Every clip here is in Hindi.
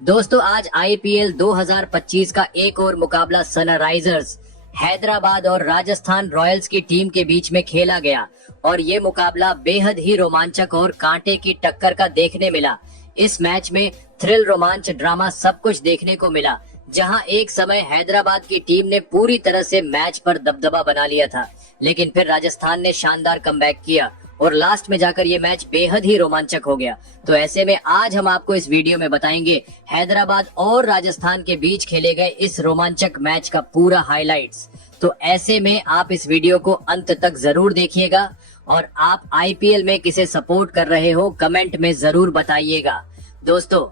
दोस्तों आज आईपीएल 2025 का एक और मुकाबला सनराइजर्स हैदराबाद और राजस्थान रॉयल्स की टीम के बीच में खेला गया और ये मुकाबला बेहद ही रोमांचक और कांटे की टक्कर का देखने मिला। इस मैच में थ्रिल, रोमांच, ड्रामा सब कुछ देखने को मिला, जहां एक समय हैदराबाद की टीम ने पूरी तरह से मैच पर दबदबा बना लिया था, लेकिन फिर राजस्थान ने शानदार कमबैक किया और लास्ट में जाकर ये मैच बेहद ही रोमांचक हो गया। तो ऐसे में आज हम आपको इस वीडियो में बताएंगे हैदराबाद और राजस्थान के बीच खेले गए इस रोमांचक मैच का पूरा हाइलाइट्स। तो ऐसे में आप इस वीडियो को अंत तक जरूर देखिएगा और आप आईपीएल में किसे सपोर्ट कर रहे हो कमेंट में जरूर बताइएगा। दोस्तों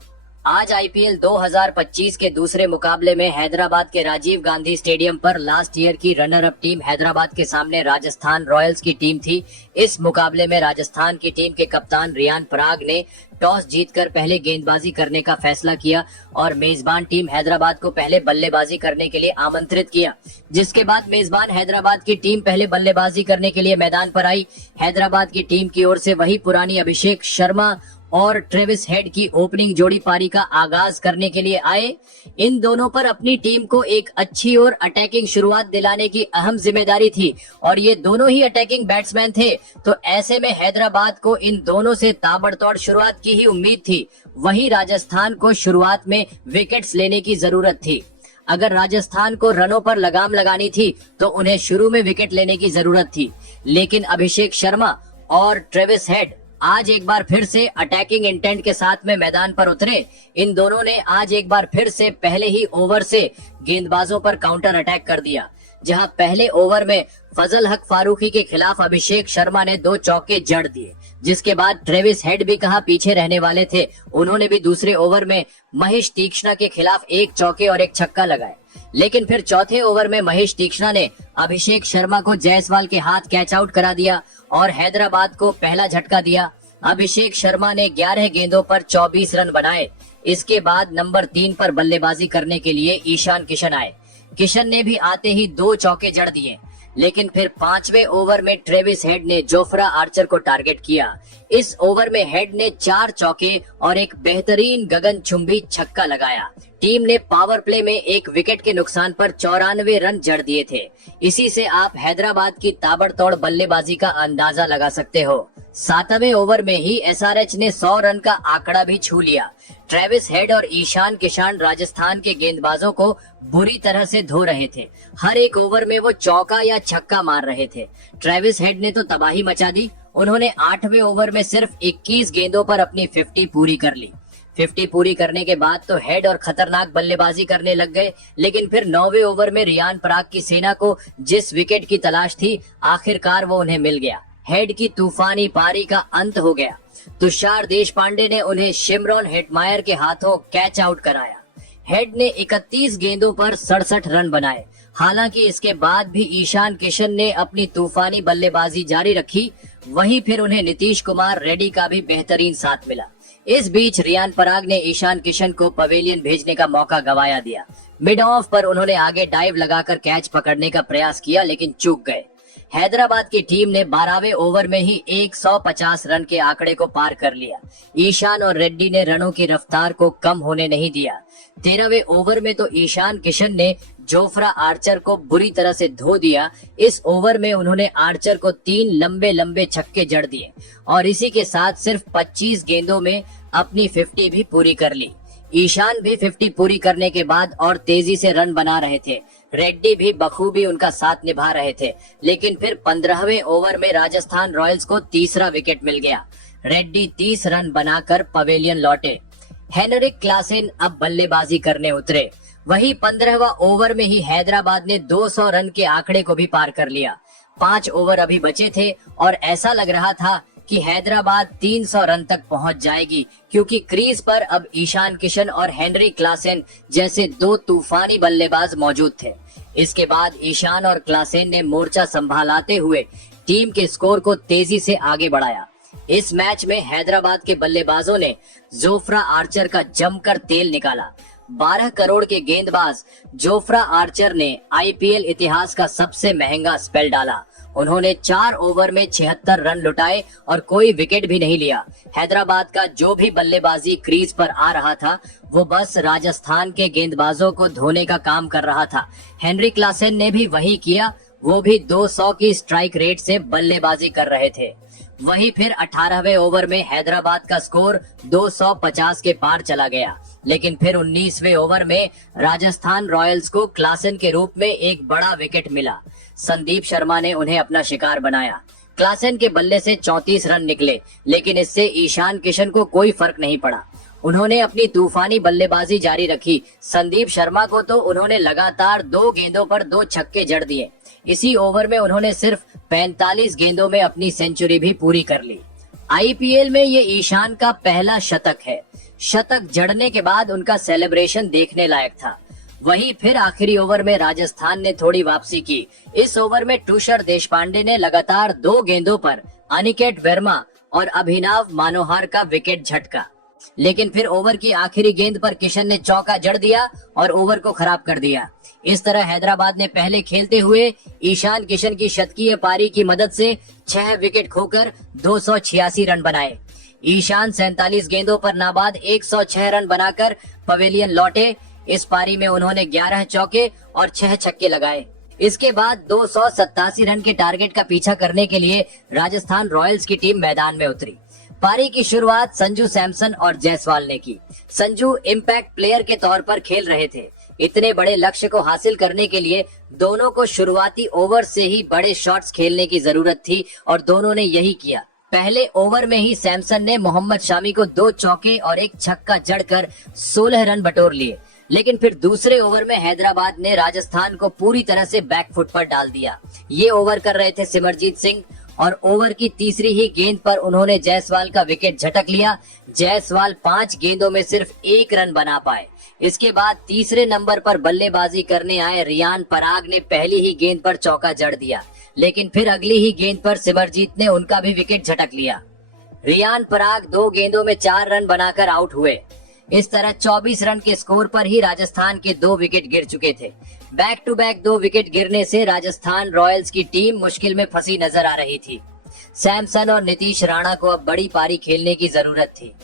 आज आईपीएल 2025 के दूसरे मुकाबले में हैदराबाद के राजीव गांधी स्टेडियम पर लास्ट ईयर की रनर अप टीम हैदराबाद के सामने राजस्थान रॉयल्स की टीम थी। इस मुकाबले में राजस्थान की टीम के कप्तान रियान पराग ने टॉस जीतकर पहले गेंदबाजी करने का फैसला किया और मेजबान टीम हैदराबाद को पहले बल्लेबाजी करने के लिए आमंत्रित किया, जिसके बाद मेजबान हैदराबाद की टीम पहले बल्लेबाजी करने के लिए मैदान पर आई। हैदराबाद की टीम की ओर से वही पुरानी अभिषेक शर्मा और ट्रेविस हेड की ओपनिंग जोड़ी पारी का आगाज करने के लिए आए। इन दोनों पर अपनी टीम को एक अच्छी और अटैकिंग शुरुआत दिलाने की अहम जिम्मेदारी थी और ये दोनों ही अटैकिंग बैट्समैन थे, तो ऐसे में हैदराबाद को इन दोनों से ताबड़तोड़ शुरुआत की ही उम्मीद थी। वहीं राजस्थान को शुरुआत में विकेट्स लेने की जरूरत थी। अगर राजस्थान को रनों पर लगाम लगानी थी तो उन्हें शुरू में विकेट लेने की जरूरत थी, लेकिन अभिषेक शर्मा और ट्रेविस हेड आज एक बार फिर से अटैकिंग इंटेंट के साथ में मैदान पर उतरे। इन दोनों ने आज एक बार फिर से पहले ही ओवर से गेंदबाजों पर काउंटर अटैक कर दिया, जहां पहले ओवर में फजल हक फारूकी के खिलाफ अभिषेक शर्मा ने 2 चौके जड़ दिए, जिसके बाद ट्रेविस हेड भी कहां पीछे रहने वाले थे, उन्होंने भी दूसरे ओवर में महेश तीक्ष्णा के खिलाफ 1 चौके और 1 छक्का लगाए। लेकिन फिर चौथे ओवर में महेश तीक्ष्णा ने अभिषेक शर्मा को जायसवाल के हाथ कैच आउट करा दिया और हैदराबाद को पहला झटका दिया। अभिषेक शर्मा ने 11 गेंदों पर 24 रन बनाए। इसके बाद नंबर 3 पर बल्लेबाजी करने के लिए ईशान किशन आए। किशन ने भी आते ही 2 चौके जड़ दिए, लेकिन फिर 5वें ओवर में ट्रेविस हेड ने जोफ्रा आर्चर को टारगेट किया। इस ओवर में हेड ने 4 चौके और एक बेहतरीन गगनचुंबी छक्का लगाया। टीम ने पावर प्ले में 1 विकेट के नुकसान पर 94 रन जड़ दिए थे। इसी से आप हैदराबाद की ताबड़तोड़ बल्लेबाजी का अंदाजा लगा सकते हो। 7वें ओवर में ही एसआरएच ने 100 रन का आंकड़ा भी छू लिया। ट्रेविस हेड और ईशान किशन राजस्थान के गेंदबाजों को बुरी तरह से धो रहे थे। हर एक ओवर में वो चौका या छक्का मार रहे थे। ट्रेविस हेड ने तो तबाही मचा दी। उन्होंने 8वें ओवर में सिर्फ 21 गेंदों पर अपनी 50 पूरी कर ली। 50 पूरी करने के बाद तो हेड और खतरनाक बल्लेबाजी करने लग गए, लेकिन फिर 9वें ओवर में रियान पराग की सेना को जिस विकेट की तलाश थी, आखिरकार वो उन्हें मिल गया। हेड की तूफानी पारी का अंत हो गया। तुषार देशपांडे ने उन्हें शिमरॉन हेटमायर के हाथों कैच आउट कराया। हेड ने 31 गेंदों पर 67 रन बनाए। हालांकि इसके बाद भी ईशान किशन ने अपनी तूफानी बल्लेबाजी जारी रखी। वहीं फिर उन्हें नीतीश कुमार रेड्डी का भी बेहतरीन साथ मिला। इस बीच रियान पराग ने ईशान किशन को पवेलियन भेजने का मौका गंवाया दिया। मिड ऑफ पर उन्होंने आगे डाइव लगाकर कैच पकड़ने का प्रयास किया, लेकिन चूक गए। हैदराबाद की टीम ने 12वें ओवर में ही 150 रन के आंकड़े को पार कर लिया। ईशान और रेड्डी ने रनों की रफ्तार को कम होने नहीं दिया। 13वें ओवर में तो ईशान किशन ने जोफ्रा आर्चर को बुरी तरह से धो दिया। इस ओवर में उन्होंने आर्चर को 3 लंबे लंबे छक्के जड़ दिए और इसी के साथ सिर्फ 25 गेंदों में अपनी 50 भी पूरी कर ली। ईशान भी 50 पूरी करने के बाद और तेजी से रन बना रहे थे। रेड्डी भी बखूबी उनका साथ निभा रहे थे, लेकिन फिर 15वें ओवर में राजस्थान रॉयल्स को तीसरा विकेट मिल गया। रेड्डी 30 रन बनाकर पवेलियन लौटे। हेनरिक क्लासेन अब बल्लेबाजी करने उतरे। वहीं 15वां ओवर में ही हैदराबाद ने 200 रन के आंकड़े को भी पार कर लिया। 5 ओवर अभी बचे थे और ऐसा लग रहा था कि हैदराबाद 300 रन तक पहुंच जाएगी, क्योंकि क्रीज पर अब ईशान किशन और हेनरी क्लासेन जैसे 2 तूफानी बल्लेबाज मौजूद थे। इसके बाद ईशान और क्लासेन ने मोर्चा संभालते हुए टीम के स्कोर को तेजी से आगे बढ़ाया। इस मैच में हैदराबाद के बल्लेबाजों ने जोफ्रा आर्चर का जमकर तेल निकाला। 12 करोड़ के गेंदबाज जोफ्रा आर्चर ने आईपीएल इतिहास का सबसे महंगा स्पेल डाला उन्होंने 4 ओवर में 76 रन लुटाए और कोई विकेट भी नहीं लिया। हैदराबाद का जो भी बल्लेबाजी क्रीज पर आ रहा था वो बस राजस्थान के गेंदबाजों को धोने का काम कर रहा था। हेनरी क्लासेन ने भी वही किया, वो भी 200 की स्ट्राइक रेट से बल्लेबाजी कर रहे थे। वहीं फिर 18वें ओवर में हैदराबाद का स्कोर 250 के पार चला गया, लेकिन फिर 19वें ओवर में राजस्थान रॉयल्स को क्लासेन के रूप में एक बड़ा विकेट मिला। संदीप शर्मा ने उन्हें अपना शिकार बनाया। क्लासेन के बल्ले से 34 रन निकले, लेकिन इससे ईशान किशन को कोई फर्क नहीं पड़ा। उन्होंने अपनी तूफानी बल्लेबाजी जारी रखी। संदीप शर्मा को तो उन्होंने लगातार 2 गेंदों पर 2 छक्के जड़ दिए। इसी ओवर में उन्होंने सिर्फ 45 गेंदों में अपनी सेंचुरी भी पूरी कर ली। आईपीएल में ये ईशान का पहला शतक है। शतक जड़ने के बाद उनका सेलिब्रेशन देखने लायक था। वहीं फिर आखिरी ओवर में राजस्थान ने थोड़ी वापसी की। इस ओवर में तुषार देशपांडे ने लगातार 2 गेंदों पर अनिकेत वर्मा और अभिनव मनोहर का विकेट झटका, लेकिन फिर ओवर की आखिरी गेंद पर किशन ने चौका जड़ दिया और ओवर को खराब कर दिया। इस तरह हैदराबाद ने पहले खेलते हुए ईशान किशन की शतकीय पारी की मदद से 6 विकेट खोकर 286 रन बनाए। ईशान 47 गेंदों पर नाबाद 106 रन बनाकर पवेलियन लौटे। इस पारी में उन्होंने 11 चौके और 6 छक्के लगाए। इसके बाद 287 रन के टारगेट का पीछा करने के लिए राजस्थान रॉयल्स की टीम मैदान में उतरी। पारी की शुरुआत संजू सैमसन और जायसवाल ने की। संजू इम्पैक्ट प्लेयर के तौर पर खेल रहे थे। इतने बड़े लक्ष्य को हासिल करने के लिए दोनों को शुरुआती ओवर से ही बड़े शॉट्स खेलने की जरूरत थी और दोनों ने यही किया। पहले ओवर में ही सैमसन ने मोहम्मद शामी को 2 चौके और 1 छक्का जड़कर 16 रन बटोर लिए, लेकिन फिर दूसरे ओवर में हैदराबाद ने राजस्थान को पूरी तरह से बैकफुट पर डाल दिया। ये ओवर कर रहे थे सिमरजीत सिंह और ओवर की तीसरी ही गेंद पर उन्होंने जायसवाल का विकेट झटक लिया। जायसवाल 5 गेंदों में सिर्फ 1 रन बना पाए। इसके बाद तीसरे नंबर पर बल्लेबाजी करने आए रियान पराग ने पहली ही गेंद पर चौका जड़ दिया, लेकिन फिर अगली ही गेंद पर सिमरजीत ने उनका भी विकेट झटक लिया। रियान पराग 2 गेंदों में 4 रन बनाकर आउट हुए। इस तरह 24 रन के स्कोर पर ही राजस्थान के 2 विकेट गिर चुके थे। बैक टू बैक 2 विकेट गिरने से राजस्थान रॉयल्स की टीम मुश्किल में फंसी नजर आ रही थी। सैमसन और नीतीश राणा को अब बड़ी पारी खेलने की जरूरत थी।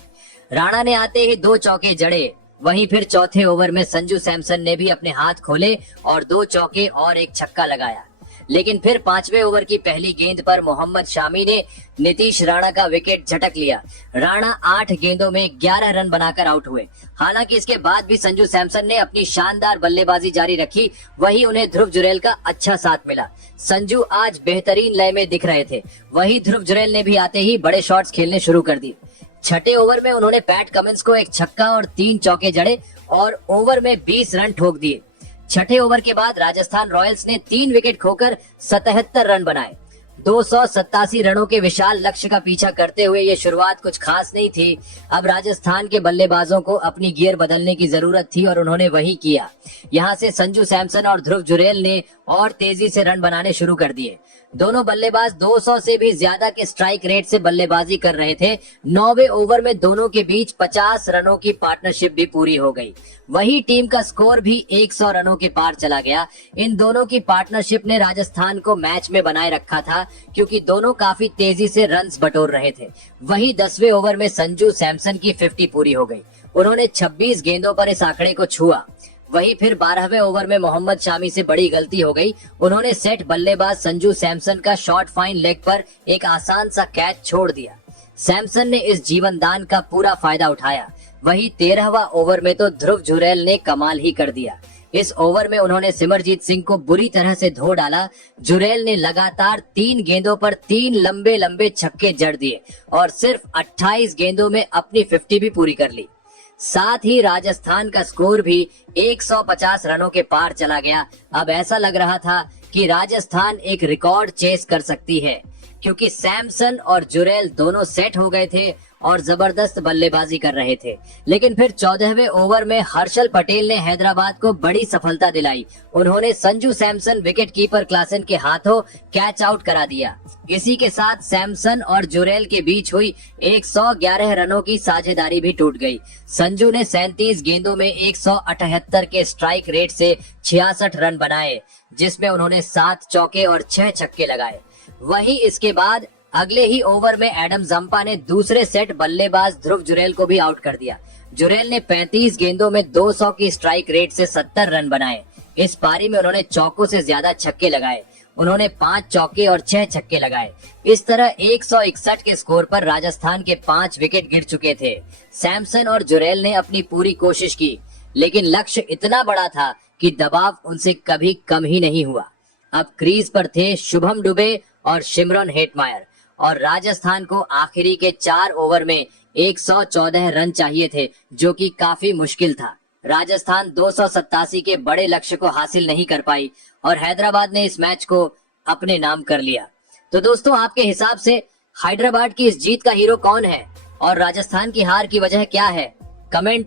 राणा ने आते ही 2 चौके जड़े। वहीं फिर चौथे ओवर में संजू सैमसन ने भी अपने हाथ खोले और 2 चौके और 1 छक्का लगाया, लेकिन फिर 5वें ओवर की पहली गेंद पर मोहम्मद शामी ने नीतीश राणा का विकेट झटक लिया। राणा 8 गेंदों में 11 रन बनाकर आउट हुए। हालांकि इसके बाद भी संजू सैमसन ने अपनी शानदार बल्लेबाजी जारी रखी। वहीं उन्हें ध्रुव जुरैल का अच्छा साथ मिला। संजू आज बेहतरीन लय में दिख रहे थे। वहीं ध्रुव जुरैल ने भी आते ही बड़े शॉट्स खेलने शुरू कर दिए। छठे ओवर में उन्होंने पैट कमिंस को 1 छक्का और 3 चौके जड़े और ओवर में 20 रन ठोक दिए। छठे ओवर के बाद राजस्थान रॉयल्स ने 3 विकेट खोकर 77 रन बनाए। 287 रनों के विशाल लक्ष्य का पीछा करते हुए ये शुरुआत कुछ खास नहीं थी। अब राजस्थान के बल्लेबाजों को अपनी गियर बदलने की जरूरत थी और उन्होंने वही किया। यहाँ से संजू सैमसन और ध्रुव जुरैल ने और तेजी से रन बनाने शुरू कर दिए। दोनों बल्लेबाज 200 से भी ज्यादा के स्ट्राइक रेट से बल्लेबाजी कर रहे थे। 9वें ओवर में दोनों के बीच 50 रनों की पार्टनरशिप भी पूरी हो गई। वही टीम का स्कोर भी 100 रनों के पार चला गया। इन दोनों की पार्टनरशिप ने राजस्थान को मैच में बनाए रखा था, क्योंकि दोनों काफी तेजी से रन्स बटोर रहे थे। वही 10वें ओवर में संजू सैमसन की 50 पूरी हो गई। उन्होंने 26 गेंदों पर इस आंकड़े को छुआ। वहीं फिर 12वें ओवर में मोहम्मद शामी से बड़ी गलती हो गई। उन्होंने सेट बल्लेबाज संजू सैमसन का शॉर्ट फाइन लेग पर एक आसान सा कैच छोड़ दिया। सैमसन ने इस जीवनदान का पूरा फायदा उठाया। वहीं 13वां ओवर में तो ध्रुव जुरैल ने कमाल ही कर दिया। इस ओवर में उन्होंने सिमरजीत सिंह को बुरी तरह से धो डाला। जुरैल ने लगातार 3 गेंदों पर 3 लंबे लंबे छक्के जड़ दिए और सिर्फ 28 गेंदों में अपनी 50 भी पूरी कर ली। साथ ही राजस्थान का स्कोर भी 150 रनों के पार चला गया। अब ऐसा लग रहा था कि राजस्थान एक रिकॉर्ड चेस कर सकती है, क्योंकि सैमसन और जुरैल दोनों सेट हो गए थे और जबरदस्त बल्लेबाजी कर रहे थे। लेकिन फिर 14वें ओवर में हर्षल पटेल ने हैदराबाद को बड़ी सफलता दिलाई। उन्होंने Sanju Samson wicket keeper Klaasen के हाथों कैच आउट करा दिया। इसी के साथ सैमसन और जुरैल के बीच हुई 111 रनों की साझेदारी भी टूट गई। संजू ने 37 गेंदों में 178 के स्ट्राइक रेट से 66 रन बनाए, जिसमें उन्होंने 7 चौके और 6 छक्के लगाए। वहीं इसके बाद अगले ही ओवर में एडम जंपा ने दूसरे सेट बल्लेबाज ध्रुव जुरैल को भी आउट कर दिया। जुरैल ने 35 गेंदों में 200 की स्ट्राइक रेट से 70 रन बनाए। इस पारी में उन्होंने चौकों से ज्यादा छक्के लगाए। उन्होंने 5 चौके और 6 छक्के लगाए। इस तरह 161 के स्कोर पर राजस्थान के 5 विकेट गिर चुके थे। सैमसन और जुरैल ने अपनी पूरी कोशिश की, लेकिन लक्ष्य इतना बड़ा था कि दबाव उनसे कभी कम ही नहीं हुआ। अब क्रीज पर थे शुभम दुबे और शिमरन हेटमायर और राजस्थान को आखिरी के 4 ओवर में 114 रन चाहिए थे, जो कि काफी मुश्किल था। राजस्थान 287 के बड़े लक्ष्य को हासिल नहीं कर पाई और हैदराबाद ने इस मैच को अपने नाम कर लिया। तो दोस्तों, आपके हिसाब से हैदराबाद की इस जीत का हीरो कौन है और राजस्थान की हार की वजह क्या है? कमेंट